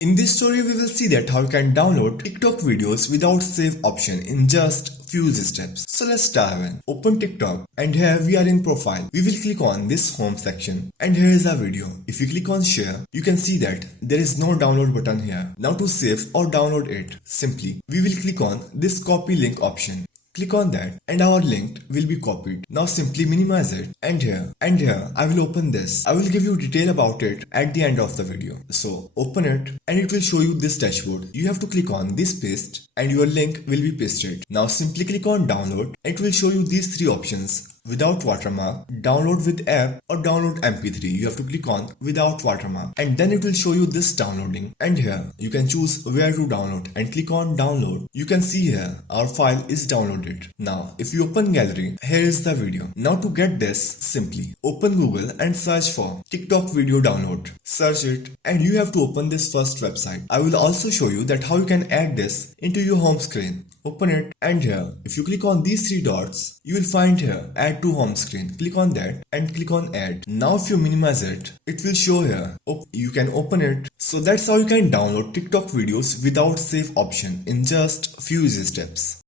In this story, we will see that how you can download TikTok videos without save option in just few steps. So let's dive in. Open TikTok and here we are in profile. We will click on this home section and here is our video. If you click on share, you can see that there is no download button here. Now to save or download it, simply we will click on this copy link option. Click on that and our link will be copied. Now simply minimize it and here I will open this. I will give you detail about it at the end of the video. So open it and it will show you this dashboard. You have to click on this paste and your link will be pasted. Now simply click on download. It will show you these three options: without watermark, download with app, or download MP3. You have to click on without watermark and then it will show you this downloading, and here you can choose where to download and click on download. You can see here our file is downloaded. Now if you open gallery, here is the video. Now to get this, simply open Google and search for TikTok video download. Search it and you have to open this first website. I will also show you that how you can add this into your home screen. Open it and here if you click on these three dots, you will find here add to home screen. Click on that and click on add. Now if you minimize it, it will show here. You can open it. So that's how you can download TikTok videos without save option in just few easy steps.